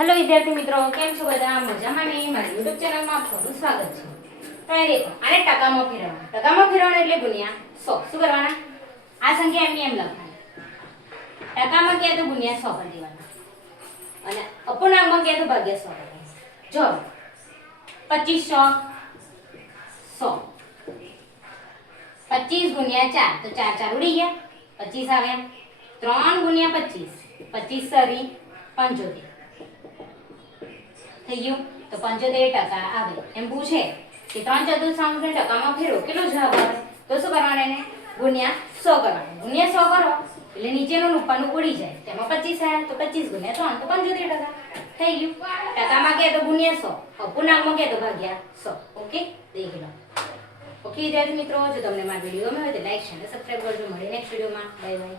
Hello विद्यार्थी मित्रों, केम छो बधा? मजामां ने? मारी YouTube चेनल में आपनुं स्वागत छे। तो आ देखो, आने टकामां फेरववानुं। टकामां फेरववानुं एटले गुण્યા 100। शुं करवाना? आ संख्या एमनी एम लखवानी। टकामां कहे तो गुण્યા 100 कर देवाना अने अपूर्णांकमां कहे तो भाग्या 100 कर देवाना। जो 2500 100 25 गुण્યા 4 तो 4 4 उड़ी गया 25 आव्या। 3 गुण્યા 25 25 सरी 75 થઈ ગયું। તો 75% આવે એમ પૂછે કે 3/4 ને ટકામાં ફેરવો કેટલો જવાબ આવે તો શું કરવાનું એને ગુણ્યા 100 કરવાનું। ગુણ્યા 100 કરો એટલે નીચેનું રૂપાનું ઉડી જાય તેમાં 25 આવ્યા તો 25 ગુણ્યા 3 તો 75% થઈ ગયું। ટકામાં કહે તો ગુણ્યા 100 અપૂર્ણાંકમાં કહે તો ભાગ્યા 100। ઓકે દેખી લો। ઓકે વિદ્યાર્થી મિત્રો, જો તમને મારો વિડિયો ગમ્યો હોય તો લાઈક શેર અને સબસ્ક્રાઇબ કરજો। મળીએ નેક્સ્ટ વિડિયોમાં। Bye bye.